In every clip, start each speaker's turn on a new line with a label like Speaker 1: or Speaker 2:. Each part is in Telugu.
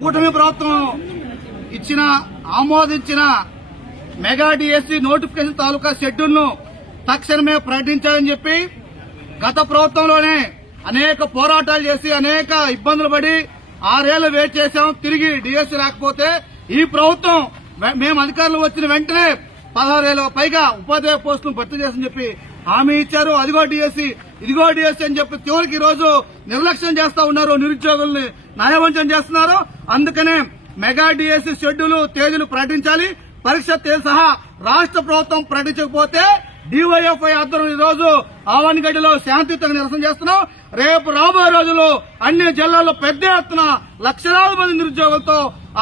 Speaker 1: కూటమి ప్రభుత్వం ఇచ్చిన ఆమోదించిన మెగా డిఎస్సి నోటిఫికేషన్ తాలూకా షెడ్యూల్ను తక్షణమే ప్రకటించాలని చెప్పి గత ప్రభుత్వంలోనే అనేక పోరాటాలు చేసి అనేక ఇబ్బందులు పడి ఆరేళ్ళు వెయిట్ చేశాం. తిరిగి డిఎస్సి రాకపోతే ఈ ప్రభుత్వం మేము అధికారులు వచ్చిన వెంటనే పదహారేళ్ళ పైగా ఉపాధ్యాయ పోస్టులు భర్తీ చేసని చెప్పి హామీ ఇచ్చారు అదిగో డిఎస్సి ఇదిగో డిఎస్సి అని చెప్పి చివరికి ఈ రోజు నిర్లక్ష్యం చేస్తా ఉన్నారు నిరుద్యోగుల్ని న్యాయవంచం చేస్తున్నారు. అందుకనే మెగా డిఎస్సి షెడ్యూల్ తేదీలు ప్రకటించాలి. పరీక్ష తేదీ సహా రాష్ట్ర ప్రభుత్వం ప్రకటించకపోతే డివైఎఫ్ఐ ఆధ్వర్యం ఈరోజు రోజు శాంతియుతంగా నిరసన చేస్తున్నాం. రేపు రాబోయే రోజుల్లో అన్ని జిల్లాల్లో పెద్ద ఎత్తున లక్షలాది మంది నిరుద్యోగులతో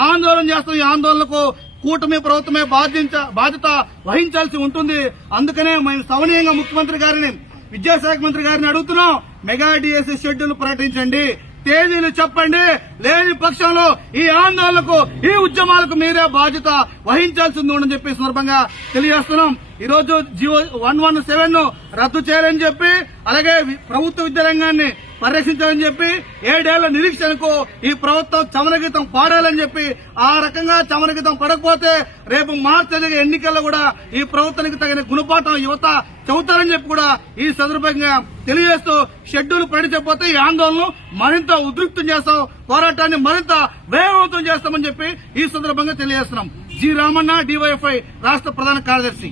Speaker 1: ఆందోళన చేస్తున్న. ఈ ఆందోళనకు కూటమి ప్రభుత్వమే బాధించ బాధ్యత వహించాల్సి ఉంటుంది. అందుకనే మేము సవనీయంగా ముఖ్యమంత్రి గారిని విద్యాశాఖ మంత్రి గారిని అడుగుతున్నాం. మెగా డిఎస్సి షెడ్యూల్ ప్రకటించండి. తేదీలు చెప్పండి. లేని పక్షంలో ఈ ఆందోళనకు ఈ ఉద్యమాలకు మీరే బాధ్యత వహించాల్సి ఉందని చెప్పి సందర్భంగా తెలియజేస్తున్నాం. ఈ రోజు జియో వన్ వన్ సెవెన్ను రద్దు చేయాలని చెప్పి అలాగే వి- ప్రభుత్వ విద్యారంగాన్ని పరిరక్షించాలని చెప్పి ఏడేళ్ళ నిరీక్షణకు ఈ ప్రభుత్వం చమనగీతం పాడాలని చెప్పి ఆ రకంగా చమనగీతం పడకపోతే రేపు మార్చి జరిగే ఎన్నికల్లో కూడా ఈ ప్రభుత్వానికి తగిన గుణపాఠం యువత చెబుతారని చెప్పి కూడా ఈ సందర్భంగా తెలియజేస్తూ షెడ్యూల్ ప్రకటించకపోతే ఈ ఆందోళన మరింత ఉద్రిక్తం చేస్తాం పోరాటాన్ని మరింత వేగవంతం చేస్తామని చెప్పి ఈ సందర్భంగా తెలియజేస్తున్నాం. జి రామన్న డివైఎఫ్ఐ రాష్ట్ర ప్రధాన కార్యదర్శి.